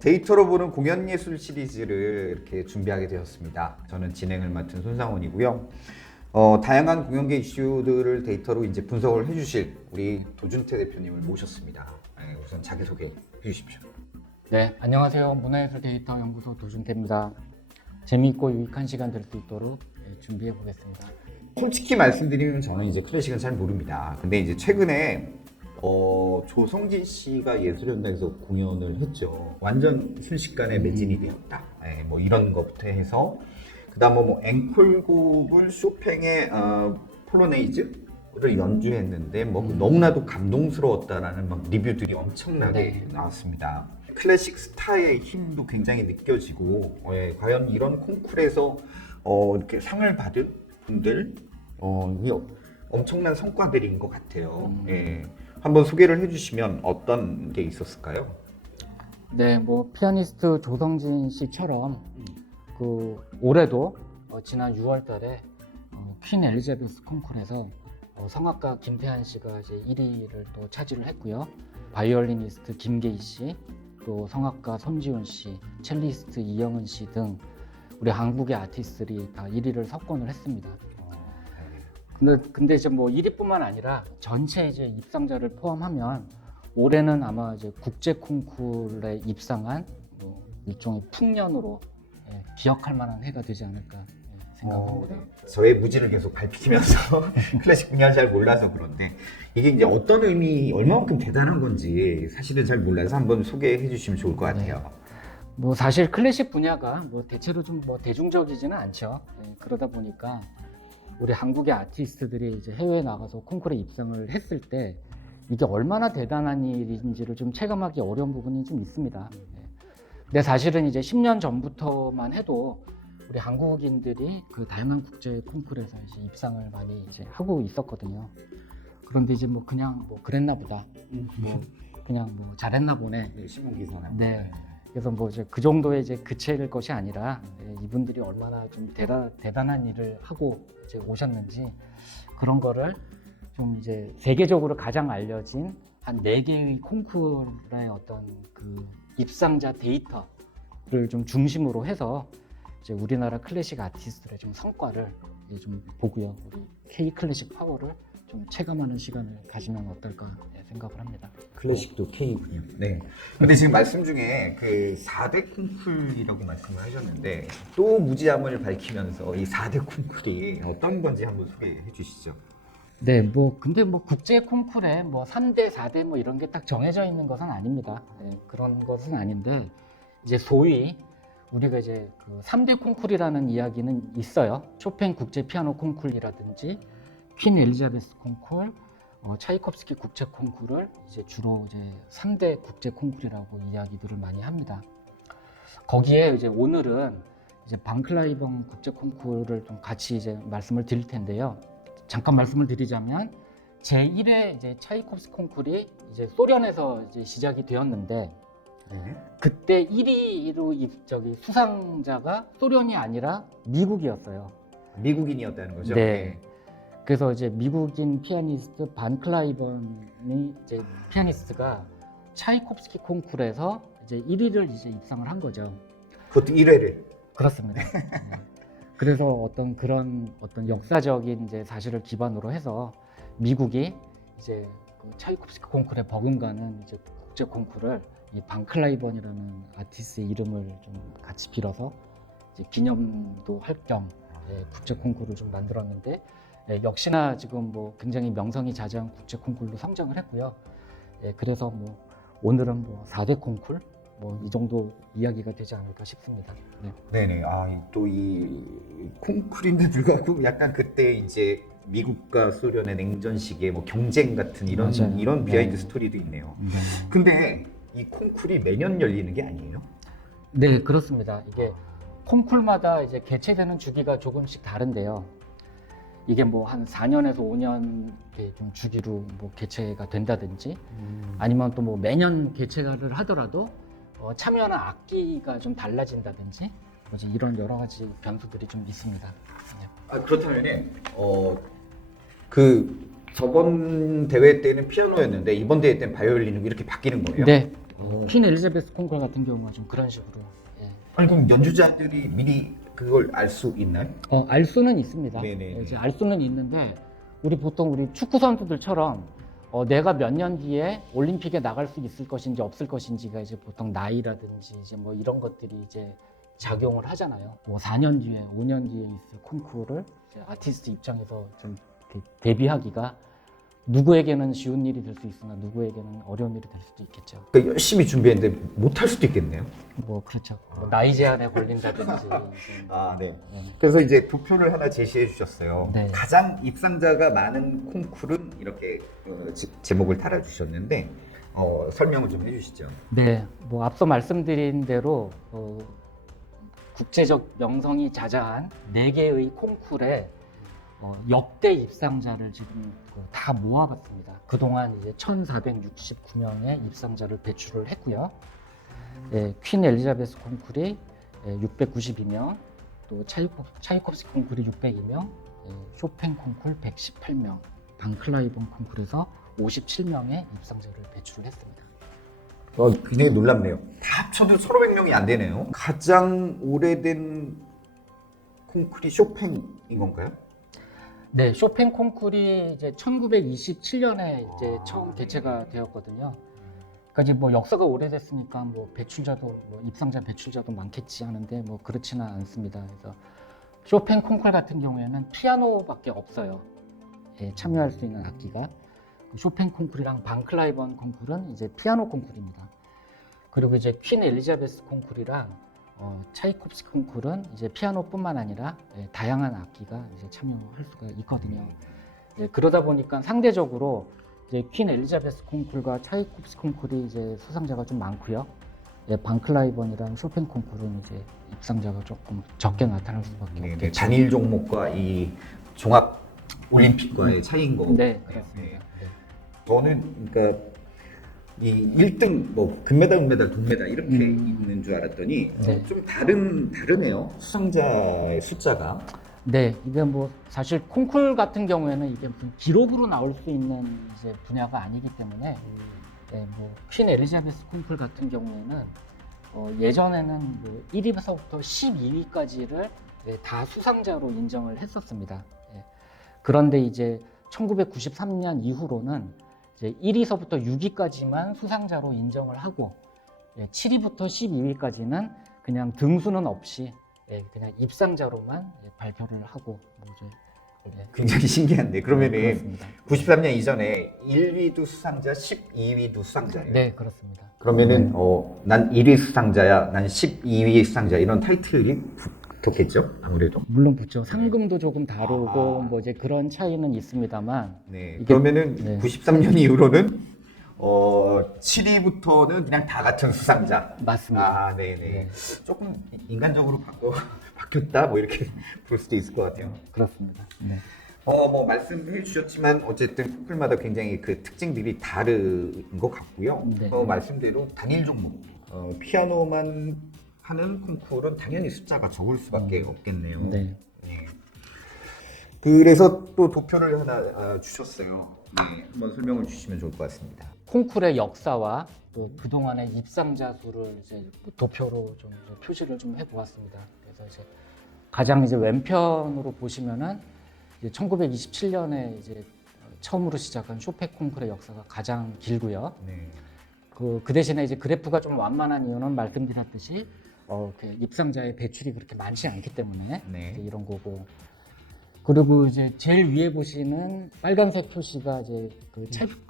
데이터로 보는 공연 예술 시리즈를 이렇게 준비하게 되었습니다. 저는 진행을 맡은 손상원이고요. 다양한 공연계 이슈들을 데이터로 이제 분석을 해주실 우리 도준태 대표님을 모셨습니다. 네, 우선 자기소개 해주십시오. 네, 안녕하세요. 문화예술 데이터 연구소 도준태입니다. 재미있고 유익한 시간 될 수 있도록 준비해 보겠습니다. 솔직히 말씀드리면 저는 이제 클래식은 잘 모릅니다. 근데 이제 최근에 조성진 씨가 예술연단에서 공연을 했죠. 완전 순식간에 매진이 되었다. 네, 뭐 이런 것부터 해서 그다음 뭐 앵콜곡을 쇼팽의 폴로네이즈를 연주했는데 뭐 너무나도 감동스러웠다라는 막 리뷰들이 엄청나게 나왔습니다. 클래식 스타의 힘도 굉장히 느껴지고 과연 이런 콩쿠르에서 이렇게 상을 받은 분들 이게 엄청난 성과들인 것 같아요. 예. 한번 소개를 해주시면 어떤 게 있었을까요? 네, 뭐 피아니스트 조성진 씨처럼 올해도 지난 6월달에 퀸 엘리자베스 콩쿠르에서 성악가 김태한 씨가 이제 1위를 또 차지를 했고요. 바이올리니스트 김계희 씨, 또 성악가 손지훈 씨, 첼리스트 이영은 씨 등 우리 한국의 아티스트들이 다 1위를 석권을 했습니다. 근데 이제 뭐 1위뿐만 아니라 전체 이제 입상자를 포함하면 올해는 아마 이제 국제 콩쿠르에 입상한 뭐 일종의 풍년으로 기억할 만한 해가 되지 않을까 생각합니다. 저의 무지를 계속 밝히면서 클래식 분야를 잘 몰라서 그런데 이게 이제 어떤 의미, 얼마만큼 대단한 건지 사실은 잘 몰라서 한번 소개해 주시면 좋을 것 같아요. 네. 뭐 사실 클래식 분야가 뭐 대체로 좀 뭐 대중적이지는 않죠. 그러다 보니까 우리 한국의 아티스트들이 이제 해외에 나가서 콩쿠르에 입상을 했을 때 이게 얼마나 대단한 일인지를 좀 체감하기 어려운 부분이 좀 있습니다. 근데 사실은 이제 10년 전부터만 해도 우리 한국인들이 그 다양한 국제 콩쿠르에서 이제 입상을 많이 이제 하고 있었거든요. 그런데 이제 뭐 그냥 뭐 그랬나 보다. 뭐 그냥 뭐 잘했나 보네. 신문 기사나. 네. 그래서 뭐 이제 그 정도의 이제 그칠 것이 아니라 이분들이 얼마나 좀 대단한 일을 하고 이제 오셨는지 그런 거를 좀 이제 세계적으로 가장 알려진 한 4개의 콩쿠르의 어떤 그 입상자 데이터를 좀 중심으로 해서 이제 우리나라 클래식 아티스트들의 좀 성과를 이제 좀 보고요. 우리 K 클래식 파워를 좀 체감하는 시간을 가지면 어떨까 생각을 합니다. 클래식도 K군요. 네. 근데 지금 말씀 중에 그 4대 콩쿠르라고 말씀을 하셨는데 또 무지함을 밝히면서 이 4대 콩쿠르이 어떤 건지 한번 소개해 주시죠. 네, 뭐 근데 뭐 국제 콩쿠르에 뭐 3대, 4대 뭐 이런 게 딱 정해져 있는 것은 아닙니다. 그런 것은 아닌데 이제 소위 우리가 이제 그 3대 콩쿠르라는 이야기는 있어요. 쇼팽 국제 피아노 콩쿠르라든지 퀸 엘리자베스 콩쿠르, 차이콥스키 국제 콩쿠르를 이제 주로 이제 3대 국제 콩쿠르라고 이야기들을 많이 합니다. 거기에 이제 오늘은 이제 방클라이번 국제 콩쿠르를 좀 같이 이제 말씀을 드릴 텐데요. 잠깐 말씀을 드리자면 제1회 이제 차이콥스키 콩쿠르이 이제 소련에서 이제 시작이 되었는데 그때 1위로 수상자가 소련이 아니라 미국이었어요. 미국인이었다는 거죠? 네. 그래서 이제 미국인 피아니스트 반 클라이번이 이제 피아니스트가 차이콥스키 콩쿠르에서 이제 1위를 이제 입상을 한 거죠. 그것도 1회를. 그렇습니다. 네. 그래서 어떤 그런 어떤 역사적인 이제 사실을 기반으로 해서 미국이 이제 그 차이콥스키 콩쿠르에 버금가는 이제 국제 콩쿠르를 이 방클라이번이라는 아티스트의 이름을 좀 같이 빌어서 이제 기념도 할 겸 국제 콩쿠르를 좀 만들었는데 역시나 지금 뭐 굉장히 명성이 자자한 국제 콩쿠르로 성장을 했고요. 그래서 뭐 오늘은 뭐 4대 콩쿠르 뭐 이 정도 이야기가 되지 않을까 싶습니다. 네. 네네. 또 이 콩쿠르인데 불구하고 약간 그때 이제 미국과 소련의 냉전 시기의 뭐 경쟁 같은 이런 맞아요. 이런 비하인드 네. 스토리도 있네요. 네. 근데 이 콩쿠르이 매년 열리는 게 아니에요? 네, 그렇습니다. 이게 콩쿨마다 이제 개최되는 주기가 조금씩 다른데요. 이게 뭐 한 4년에서 5년 이렇게 좀 주기로 뭐 개최가 된다든지 아니면 또 뭐 매년 개최를 하더라도 참여하는 악기가 좀 달라진다든지 뭐지 이런 여러 가지 변수들이 좀 있습니다. 네. 그렇다면은 그 저번 대회 때는 피아노였는데 이번 대회 때는 바이올린으로 이렇게 바뀌는 거예요? 네, 퀸 엘리자베스 콩쿨 같은 경우가 좀 그런 식으로. 예. 아니 그럼 연주자들이 미리 그걸 알 수 있나요? 알 수는 있습니다. 네네. 이제 알 수는 있는데 우리 보통 우리 축구 선수들처럼 내가 몇 년 뒤에 올림픽에 나갈 수 있을 것인지 없을 것인지가 이제 보통 나이라든지 이제 뭐 이런 것들이 이제 작용을 하잖아요. 뭐 4년 뒤에, 5년 뒤에 있을 콩쿠르를 이제 아티스트 입장에서 좀 이렇게 대비하기가 누구에게는 쉬운 일이 될 수 있으나 누구에게는 어려운 일이 될 수도 있겠죠. 그러니까 열심히 준비했는데 못할 수도 있겠네요. 뭐 그렇죠. 뭐 나이 제한에 걸린다든지. 아, 네. 그래서 이제 도표를 하나 제시해 주셨어요. 네. 가장 입상자가 많은 콩쿠르는 이렇게 제목을 달아주셨는데 설명을 좀 해주시죠. 네, 뭐 앞서 말씀드린 대로 국제적 명성이 자자한 4개의 콩쿨에 역대 입상자를 지금 다 모아봤습니다. 그동안 이제 1,469명의 입상자를 배출을 했고요. 퀸 엘리자베스 콩쿨이 692명, 또 차이콥스키 콩쿨이 602명, 쇼팽 콩쿨 118명, 방클라이본 콩쿨에서 57명의 입상자를 배출을 했습니다. 굉장히 놀랍네요. 다 합쳐도 1,500명이 안 되네요. 가장 오래된 콩쿨이 쇼팽인 건가요? 네, 쇼팽 콩쿨이 이제 1927년에 이제 처음 개최가 되었거든요. 그러니까 이제 뭐 역사가 오래됐으니까 뭐 배출자도 뭐 입상자 배출자도 많겠지 하는데 뭐 그렇지는 않습니다. 그래서 쇼팽 콩쿨 같은 경우에는 피아노밖에 없어요. 참여할 수 있는 악기가. 쇼팽 콩쿨이랑 방클라이번 콩쿨은 이제 피아노 콩쿨입니다. 그리고 이제 퀸 엘리자베스 콩쿨이랑 차이콥스키 콩쿨은 이제 피아노뿐만 아니라 다양한 악기가 이제 참여할 수가 있거든요. 그러다 보니까 상대적으로 이제 퀸 엘리자베스 콩쿨과 차이콥스키 콩쿨이 이제 수상자가 좀 많고요. 방클라이번이랑 쇼팽 콩쿨은 이제 입상자가 조금 적게 나타날 수밖에 없겠죠. 단일 종목과 이 종합 올림픽과의 차이인 거고. 네, 그렇습니다. 네. 저는 그러니까 이 1등 뭐 금메달, 은메달, 동메달 이렇게 있는 줄 알았더니 네. 좀 다르네요. 수상자의 숫자가. 네, 이게 뭐 사실 콩쿨 같은 경우에는 이게 무슨 기록으로 나올 수 있는 이제 분야가 아니기 때문에 뭐퀸 엘리자베스 콩쿨 같은 경우에는 예전에는 뭐 1위부터 12위까지를 다 수상자로 인정을 했었습니다. 그런데 이제 1993년 이후로는 이제 1위서부터 6위까지만 수상자로 인정을 하고 7위부터 12위까지는 그냥 등수는 없이 그냥 입상자로만 발표를 하고 굉장히 신기한데 그러면은 그렇습니다. 93년 이전에 1위도 수상자, 12위도 수상자예요. 네, 그렇습니다. 그러면은 난 1위 수상자야, 난 12위 수상자 이런 타이틀이 붙었겠죠? 아무래도. 물론 붙죠. 상금도 조금 다르고 뭐 이제 그런 차이는 있습니다만. 네. 이게- 그러면은 네. 93년 이후로는 7위부터는 그냥 다 같은 수상자. 맞습니다. 아, 네네. 네. 조금 인간적으로 바뀌었다 뭐 이렇게 볼 수도 있을 것 같아요. 그렇습니다. 네. 뭐 말씀해 주셨지만 어쨌든 콩쿨마다 굉장히 그 특징들이 다른 것 같고요. 네. 말씀대로 단일 종목, 피아노만 하는 콩쿨은 당연히 숫자가 적을 수밖에 없겠네요. 네. 네. 그래서 또 도표를 하나 주셨어요. 네, 한번 설명을 주시면 좋을 것 같습니다. 콩쿨의 역사와 또 그동안의 입상자 수를 이제 도표로 좀 이제 표시를 좀 해보았습니다. 그래서 이제 가장 이제 왼편으로 보시면은 이제 1927년에 이제 처음으로 시작한 쇼팽 콩쿨의 역사가 가장 길고요. 네. 그 대신에 이제 그래프가 좀 완만한 이유는 말씀드렸듯이 그 입상자의 배출이 그렇게 많지 않기 때문에 네. 이제 이런 거고. 그리고 이제 제일 위에 보시는 빨간색 표시가 이제 그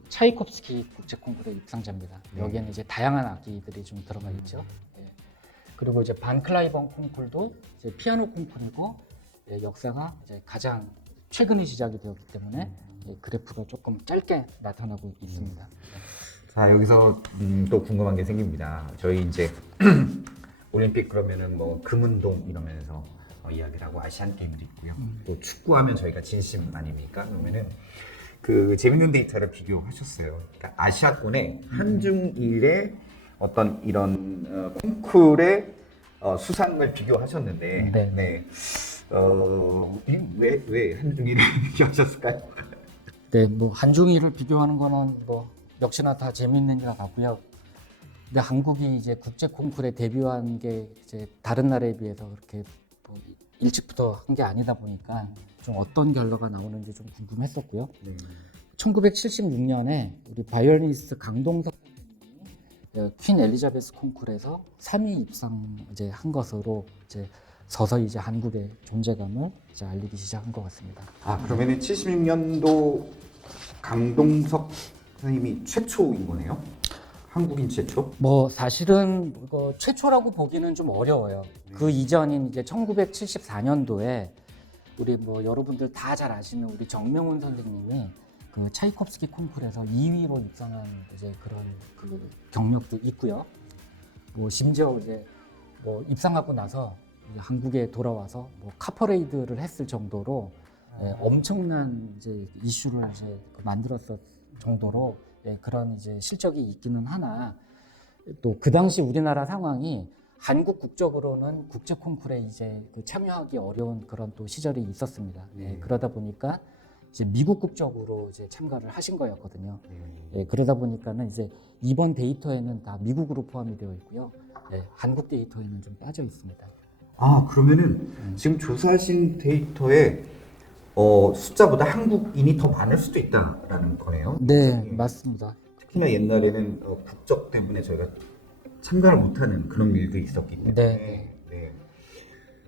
차이콥스키 국제 콩쿠르의 입상자입니다. 여기에는 이제 다양한 악기들이 좀 들어가 있죠. 그리고 이제 반클라이번 콩쿨도 이제 피아노 콩쿨이고 역사가 이제 가장 최근에 시작이 되었기 때문에 그래프가 조금 짧게 나타나고 있습니다. 자, 여기서 또 궁금한 게 생깁니다. 저희 이제 올림픽 그러면은 뭐 금운동 이러면서 이야기를 하고 아시안 게임도 있고요. 또 축구하면 저희가 진심 아닙니까? 그러면은 그 재밌는 데이터를 비교하셨어요. 그러니까 아시아권의 한중일의 어떤 이런 콩쿨의 수상을 비교하셨는데, 네. 왜 한중일을 비교하셨을까요? 네, 뭐 한중일을 비교하는 거는 뭐 역시나 다 재미있는 일 같고요. 근데 한국이 이제 국제 콩쿠르에 데뷔한 게 이제 다른 나라에 비해서 그렇게 뭐 일찍부터 한 게 아니다 보니까 좀 어떤 결과가 나오는지 좀 궁금했었고요. 1976년에 우리 바이올리니스트 강동석 선생님이 퀸 엘리자베스 콩쿠르에서 3위 입상 이제 한 것으로 이제 서서히 이제 한국의 존재감을 이제 알리기 시작한 것 같습니다. 아, 그러면은 76년도 강동석 선생님이 최초인 거네요? 한국인 최초? 뭐 사실은 이거 최초라고 보기는 좀 어려워요. 그 이전인 이제 1974년도에 우리 뭐 여러분들 다 잘 아시는 우리 정명훈 선생님이 그 차이콥스키 콩쿠르에서 2위로 입상한 이제 그런 그 경력도 있고요. 뭐 심지어 이제 뭐 입상하고 나서 이제 한국에 돌아와서 뭐 카퍼레이드를 했을 정도로 엄청난 이제 이슈를 이제 만들었을 정도로 그런 이제 실적이 있기는 하나 또 그 당시 우리나라 상황이 한국 국적으로는 국제 콩쿠르에 이제 그 참여하기 어려운 그런 또 시절이 있었습니다. 그러다 보니까 이제 미국 국적으로 이제 참가를 하신 거였거든요. 그러다 보니까는 이제 이번 데이터에는 다 미국으로 포함이 되어 있고요. 한국 데이터에는 좀 빠져 있습니다. 아, 그러면은 지금 조사하신 데이터에 숫자보다 한국인이 더 많을 수도 있다라는 거네요. 네, 맞습니다. 특히나 옛날에는 국적 때문에 저희가 참가를 못하는 그런 일도 있었기 때문에. 네.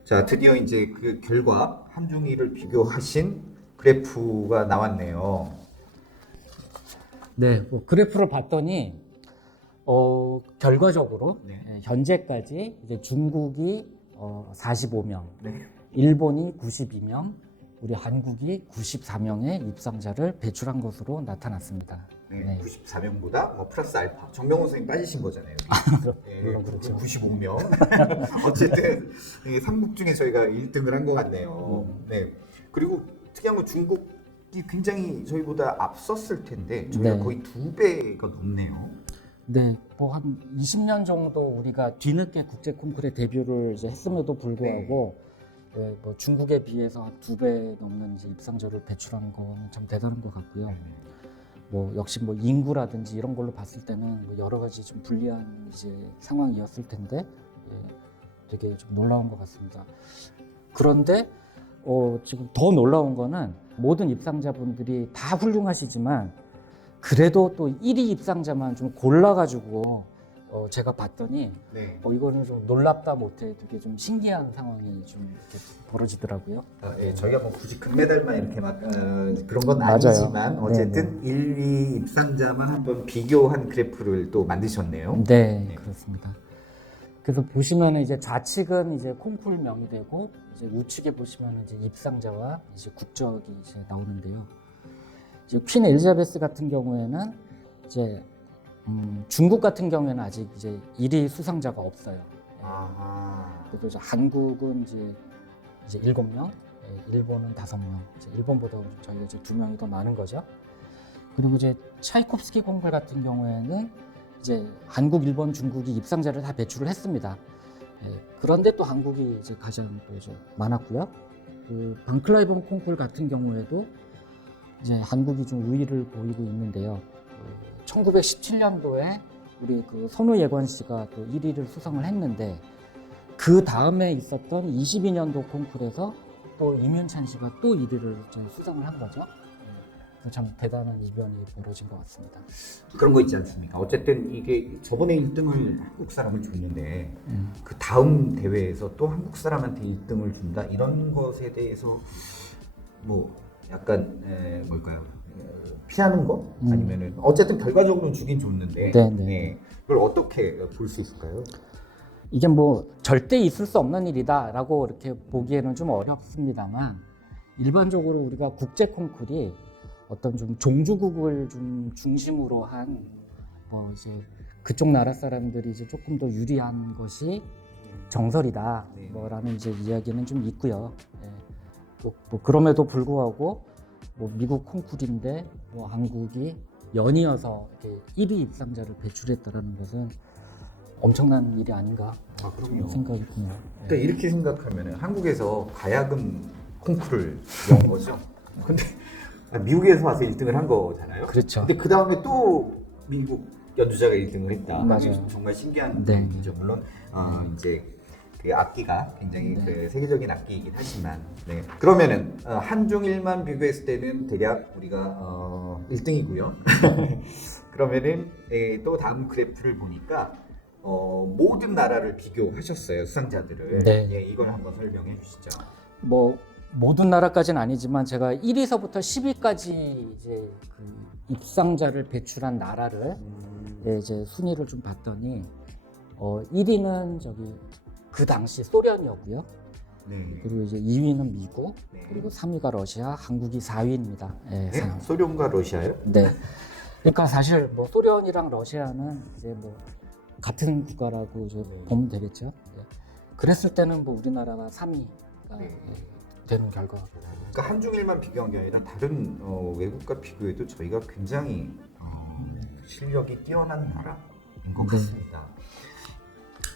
자, 드디어 이제 그 결과 함중이를 비교하신 그래프가 나왔네요. 네, 뭐 그래프를 봤더니 결과적으로 네. 현재까지 이제 중국이 45명, 네. 일본이 92명, 우리 한국이 94명의 입상자를 배출한 것으로 나타났습니다. 네. 94명보다 뭐 플러스 알파. 정명훈 선생님 빠지신 거잖아요. 물론 그렇죠. 95명. 어쨌든 삼국 중에 저희가 1등을 한 것 같네요. 네. 그리고 특이한 건 중국이 굉장히 저희보다 앞섰을 텐데 저희가 네. 거의 2배가 넘네요. 네, 뭐 한 20년 정도 우리가 뒤늦게 국제 콩쿠르에 데뷔를 이제 했음에도 불구하고 뭐 중국에 비해서 한 2배 넘는 이제 입상자를 배출하는 건 참 대단한 것 같고요. 뭐 역시 뭐 인구라든지 이런 걸로 봤을 때는 뭐 여러 가지 좀 불리한 이제 상황이었을 텐데 되게 좀 놀라운 것 같습니다. 그런데 지금 더 놀라운 거는 모든 입상자분들이 다 훌륭하시지만 그래도 또 1위 입상자만 좀 골라가지고 제가 봤더니 네. 이거는 좀 놀랍다 못해 되게 좀 신기한 상황이 좀 이렇게 벌어지더라고요. 저희가 뭐 굳이 금메달만 이렇게 막 그런 건 맞아요. 아니지만 어쨌든 1위 입상자만 한번 비교한 그래프를 또 만드셨네요. 네, 그렇습니다. 그래서 보시면은 이제 좌측은 이제 콩쿠르명이 되고 이제 우측에 보시면은 이제 입상자와 이제 국적이 이제 나오는데요. 이제 퀸 엘리자베스 같은 경우에는 이제 중국 같은 경우에는 아직 이제 1위 수상자가 없어요. 그리고 이제 한국은 이제 7명, 일본은 5명. 이제 일본보다 저희가 이제 2명이 더 많은 거죠. 그리고 이제 차이콥스키 콩쿠르 같은 경우에는 이제 한국, 일본, 중국이 입상자를 다 배출을 했습니다. 그런데 또 한국이 이제 가장 또 이제 많았고요. 그 방클라이번 콩쿠르 같은 경우에도 이제 한국이 좀 우위를 보이고 있는데요. 1917년도에 우리 그 손우예권 씨가 또 1위를 수상을 했는데 그 다음에 있었던 22년도 콩쿠르에서 또 임윤찬 씨가 또 1위를 수상을 한 거죠. 참 대단한 이변이 벌어진 것 같습니다. 그런 거 있지 않습니까? 어쨌든 이게 저번에 1등을 한국 사람을 줬는데 그 다음 대회에서 또 한국 사람한테 1등을 준다 이런 것에 대해서 뭐 약간 뭘까요? 피하는 거? 아니면은 어쨌든 결과적으로는 주긴 줬는데 그걸 어떻게 볼 수 있을까요? 이게 뭐 절대 있을 수 없는 일이다라고 이렇게 보기에는 좀 어렵습니다만 일반적으로 우리가 국제 콩쿠르이 어떤 좀 종주국을 좀 중심으로 한 뭐 이제 그쪽 나라 사람들이 이제 조금 더 유리한 것이 정설이다 뭐라는 이제 이야기는 좀 있고요. 뭐 그럼에도 불구하고 뭐 미국 콩쿠르인데 뭐 한국이 연이어서 이렇게 1위 입상자를 배출했다라는 것은 엄청난 일이 아닌가 그런 생각이 드네요. 그러니까 이렇게 생각하면 한국에서 가야금 콩쿠르를 연 거죠. 근데 미국에서 와서 1등을 한 거잖아요. 그렇죠. 근데 그 다음에 또 미국 연주자가 1등을 했다. 맞아요. 정말 신기한 네. 얘기죠. 물론 이제 그 악기가 굉장히 네. 그 세계적인 악기이긴 하지만 네. 그러면은 한중일만 비교했을 때는 대략 우리가 1등이고요. 그러면은 또 다음 그래프를 보니까 모든 나라를 비교하셨어요, 수상자들을. 네. 예, 이걸 한번 설명해 주시죠. 뭐 모든 나라까지는 아니지만 제가 1위서부터 10위까지 이제 그 입상자를 배출한 나라를 이제 순위를 좀 봤더니 1위는 저기 그 당시 소련이었고요. 네. 그리고 이제 2위는 미국, 네. 그리고 3위가 러시아, 한국이 4위입니다. 예, 네? 소련과 러시아요? 네. 그러니까 사실 뭐 소련이랑 러시아는 이제 뭐 같은 국가라고 이제 보면 되겠죠. 예. 그랬을 때는 뭐 우리나라가 3위가 네. 되는 결과. 그러니까 한중일만 비교한 게 아니라 다른 외국과 비교해도 저희가 굉장히 실력이 뛰어난 나라인 것 네. 같습니다.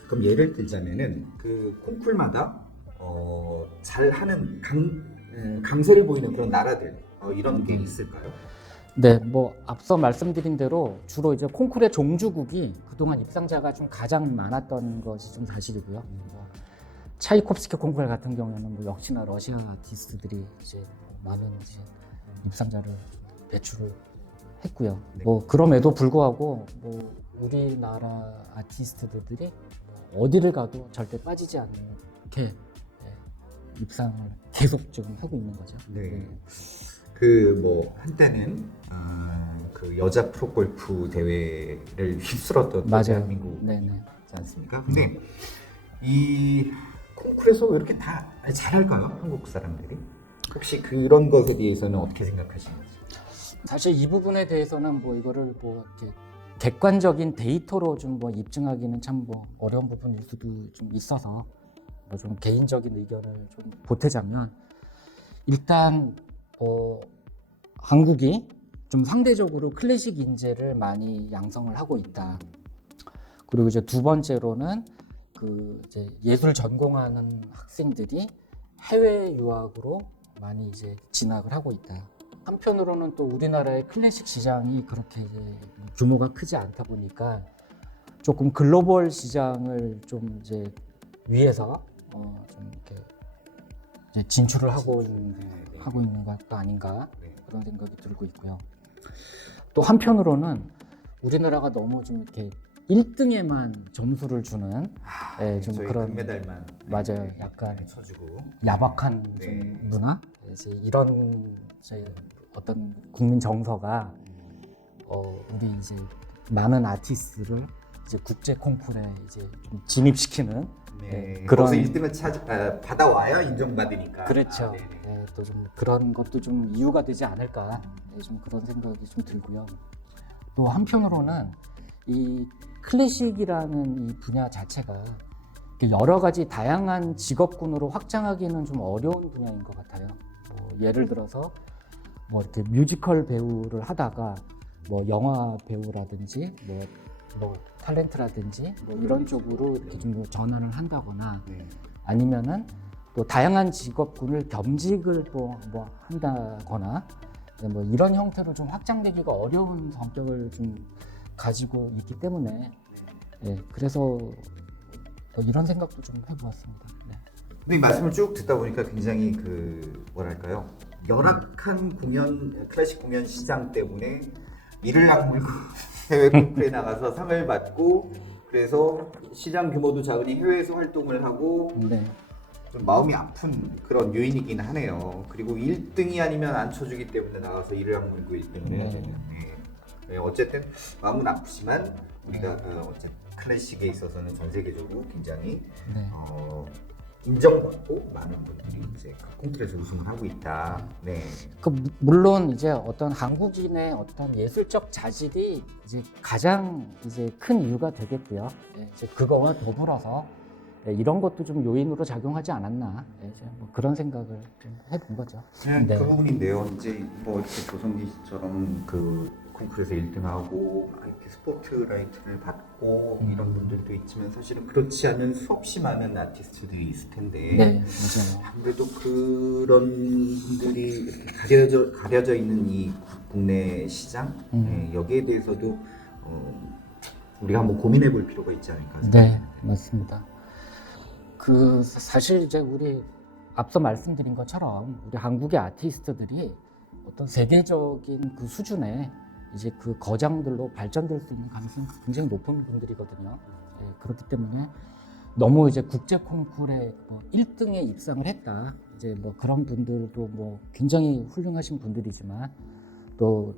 그럼 예를 들자면은 그 콩쿨마다 잘하는 강세를 보이는 그런 나라들 이런 게 있을까요? 네, 뭐 앞서 말씀드린 대로 주로 이제 콩쿨의 종주국이 그동안 입상자가 좀 가장 많았던 것이 좀 사실이고요. 뭐 차이콥스키 콩쿨 같은 경우에는 뭐 역시나 러시아 아티스트들이 이제 많은 이제 입상자를 배출을 했고요. 네. 뭐 그럼에도 불구하고 뭐 우리나라 아티스트들이 뭐 어디를 가도 절대 빠지지 않게 입상을 계속 지금 하고 있는 거죠. 네. 그 뭐 한때는 그 여자 프로골프 대회를 휩쓸었던 맞아요. 대한민국이지 네네. 않습니까? 근데 이 콩쿨에서 왜 이렇게 다 잘할까요? 한국 사람들이? 혹시 그런 것에 대해서는 어떻게 생각하시는지? 사실 이 부분에 대해서는 뭐 이거를 뭐 이렇게 객관적인 데이터로 좀 뭐 입증하기는 참 뭐 어려운 부분일 수도 좀 있어서 뭐 좀 개인적인 의견을 좀 보태자면 일단 한국이 좀 상대적으로 클래식 인재를 많이 양성을 하고 있다. 그리고 이제 두 번째로는 그 이제 예술 전공하는 학생들이 해외 유학으로 많이 이제 진학을 하고 있다. 한편으로는 또 우리나라의 클래식 시장이 그렇게 이제 규모가 크지 않다 보니까 조금 글로벌 시장을 좀 이제 위해서 좀 이렇게 이제 진출을 하고 있는 것도 아닌가 그런 생각이 들고 있고요. 또 한편으로는 우리나라가 너무 좀 이렇게 1등에만 점수를 주는 좀 저희 그런 금메달만 맞아요. 약간 쳐주고 야박한 네. 좀 문화 이제 이런 이제 어떤 국민 정서가 우리 이제 많은 아티스트를 이제 국제 콩쿠르에 이제 좀 진입시키는 네. 그런- 거기서 1등을 받아와야 인정받으니까. 그렇죠. 네네. 또 좀 그런 것도 좀 이유가 되지 않을까 좀 그런 생각이 좀 들고요. 또 한편으로는 이 클래식이라는 이 분야 자체가 여러 가지 다양한 직업군으로 확장하기는 좀 어려운 분야인 것 같아요. 뭐 예를 들어서 뭐 이렇게 뮤지컬 배우를 하다가 뭐 영화 배우라든지 뭐 탤런트라든지 뭐 이런 쪽으로 이렇게 좀 전환을 한다거나 네. 아니면은 또 다양한 직업군을 겸직을 또 뭐 한다거나 뭐 이런 형태로 좀 확장되기가 어려운 성격을 좀 가지고 있기 때문에 그래서 뭐 이런 생각도 좀 해보았습니다. 네. 근데 이 말씀을 쭉 듣다 보니까 굉장히 그 뭐랄까요 열악한 클래식 공연 시장 때문에 이를 악물고 해외 콩쿠르에 나가서 상을 받고 그래서 시장 규모도 작으니 해외에서 활동을 하고 네. 좀 마음이 아픈 그런 요인이긴 하네요. 그리고 1등이 아니면 안 쳐주기 때문에 나가서 이를 악물고 1등을 해야 되는. 네, 어쨌든 마음은 아프지만 우리가 어쨌든 클래식에 있어서는 전 세계적으로 굉장히 네. 인정받고 많은 분들이 이제 콩쿠르에서 우승을 하고 있다. 네. 물론 이제 어떤 한국인의 어떤 예술적 자질이 이제 가장 이제 큰 이유가 되겠고요. 이제 그거와 더불어서 이런 것도 좀 요인으로 작용하지 않았나 이제 뭐 그런 생각을 좀 해본 거죠. 네. 네. 그 부분인데요. 이제 뭐 이렇게 조성기 씨처럼 그 콩쿠르에서 1등하고 이렇게 스포트라이트를 받고 이런 분들도 있지만 사실은 그렇지 않은 수없이 많은 아티스트들이 있을 텐데 네, 맞아요. 아무래도 그런 분들이 이렇게 가려져 있는 이 국내 시장 여기에 대해서도 우리가 한번 고민해 볼 필요가 있지 않을까 네, 맞습니다. 그 사실 이제 우리 앞서 말씀드린 것처럼 우리 한국의 아티스트들이 어떤 세계적인 그 수준의 이제 그 거장들로 발전될 수 있는 가능성이 굉장히 높은 분들이거든요. 예, 그렇기 때문에 너무 이제 국제 콩쿠르에 뭐 1등에 입상을 했다. 이제 뭐 그런 분들도 뭐 굉장히 훌륭하신 분들이지만 또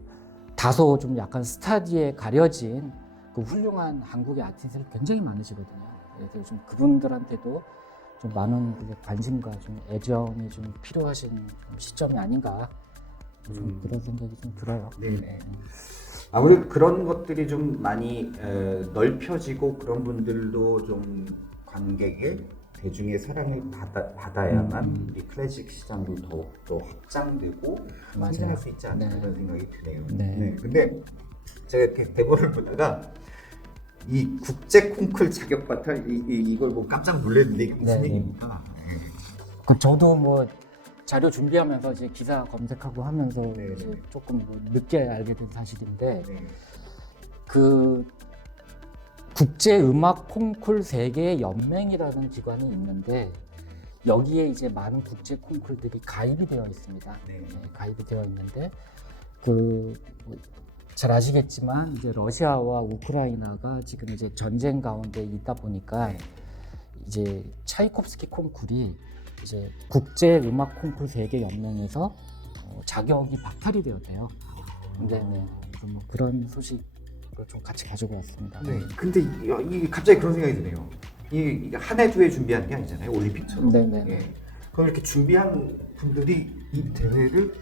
다소 좀 약간 스타디에 가려진 그 훌륭한 한국의 아티스트들 굉장히 많으시거든요. 그래서 좀 그분들한테도 좀 많은 그 관심과 좀 애정이 좀 필요하신 좀 시점이 아닌가 좀 그런 생각이 좀 들어요. 네네. 아무래도 그런 것들이 좀 많이 넓혀지고 그런 분들도 좀 관객의 대중의 사랑을 받아야만 이 클래식 시장도 더욱더 확장되고 맞아요. 성장할 수 있지 않나 네. 그런 생각이 드네요. 네. 근데 제가 이렇게 대본을 보다가 이 국제 콩쿨 자격 바탕 이걸 보고 깜짝 놀랐는데 이게 무슨 네. 얘기입니까? 그 저도 뭐 자료 준비하면서 이제 기사 검색하고 하면서 네. 이제 조금 뭐 늦게 알게 된 사실인데 네. 그 국제 음악 콩쿨 세계 연맹이라는 기관이 있는데 여기에 이제 많은 국제 콩쿨들이 가입이 되어 있습니다. 네. 가입이 되어 있는데 그 잘 아시겠지만 이제 러시아와 우크라이나가 지금 이제 전쟁 가운데 있다 보니까 네. 이제 차이콥스키 콩쿨이 이제 국제 음악 콩쿨 세계 연맹에서 자격이 박탈이 되었대요. 네. 그래서 뭐 그런 소식을 좀 같이 가지고 왔습니다. 네. 근데 이 갑자기 그런 생각이 드네요. 이 한 해 두 해 준비한 게 아니잖아요. 올림픽처럼. 네네. 예. 그럼 이렇게 준비한 분들이 이 대회를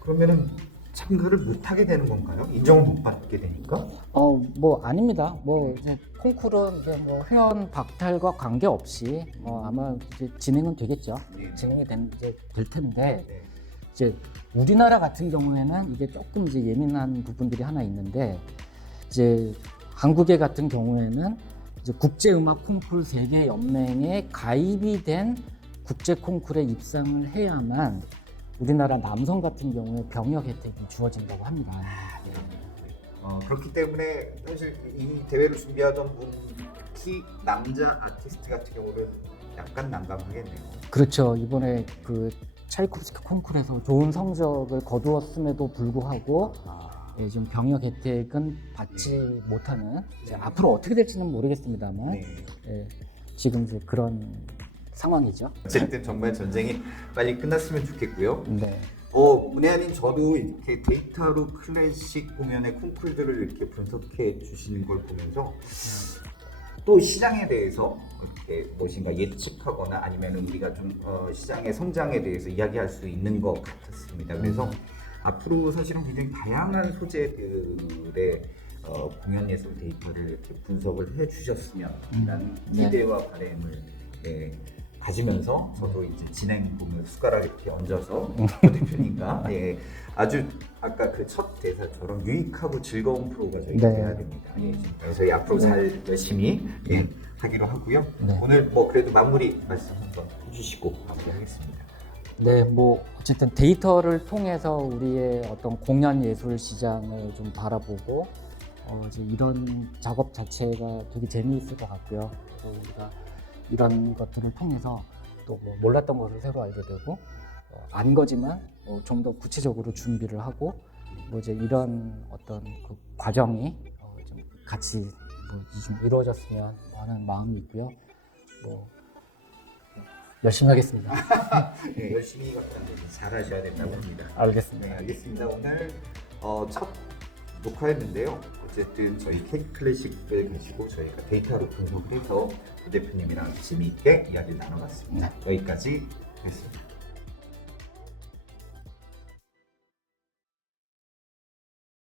그러면은 참가를 못 하게 되는 건가요? 인정을 못 받게 되니까? 뭐 아닙니다. 뭐 이제 콩쿨은 이제 뭐 회원 박탈과 관계없이 아마 이제 진행은 되겠죠. 네. 진행이 이제 될 텐데 네. 이제 우리나라 같은 경우에는 이게 조금 이제 예민한 부분들이 하나 있는데 이제 한국의 같은 경우에는 이제 국제 음악 콩쿨 세계 연맹에 가입이 된 국제 콩쿨에 입상을 해야만 우리나라 남성 같은 경우에 병역 혜택이 주어진다고 합니다. 그렇기 때문에 사실 이 대회를 준비하던 분, 특히 남자 아티스트 같은 경우는 약간 난감하겠네요. 그렇죠. 이번에 그 차이콥스키 콩쿨에서 좋은 성적을 거두었음에도 불구하고 지금 병역 혜택은 받지 못하는 이제 앞으로 어떻게 될지는 모르겠습니다만 네. 지금 이제 그런 상황이죠. 어쨌든 정말 전쟁이 빨리 끝났으면 좋겠고요. 네. 문혜아님 저도 이렇게 데이터로 클래식 공연의 콩쿨들을 이렇게 분석해 주시는 걸 보면서 또 시장에 대해서 이렇게 무엇인가 예측하거나 아니면 우리가 좀 시장의 성장에 대해서 이야기할 수 있는 것 같았습니다. 그래서 앞으로 사실은 굉장히 다양한 소재들의 공연 예술 데이터를 이렇게 분석을 해 주셨으면 라는 기대와 바람을 가지면서 저도 이제 진행 보면 숟가락 이렇게 얹어서 대표님과 아주 아까 그 첫 대사처럼 유익하고 즐거운 프로가 저희가 네. 돼야 됩니다. 그래서 앞으로 잘 열심히 하기로 하고요. 네. 오늘 뭐 그래도 마무리 말씀 한번 해주시고 마무리하겠습니다. 네, 뭐 어쨌든 데이터를 통해서 우리의 어떤 공연 예술 시장을 좀 바라보고 이제 이런 작업 자체가 되게 재미있을 것 같고요. 또 우리가 이런 것들을 통해서 또 뭐 몰랐던 것을 새로 알게 되고 아닌 거지만 좀 더 구체적으로 준비를 하고 뭐 이제 이런 어떤 그 과정이 좀 같이 뭐 좀 이루어졌으면 하는 마음이 있고요. 뭐 열심히 하겠습니다. 네, 열심히 잘하셔야 된다고 합니다. 알겠습니다. 네, 알겠습니다. 오늘 첫 녹화했는데요. 어쨌든 저희 K 클래식을 가지고 저희가 데이터로 분석을 해서 부 대표님이랑 재미있게 이야기를 나눠봤습니다. 여기까지 하겠습니다.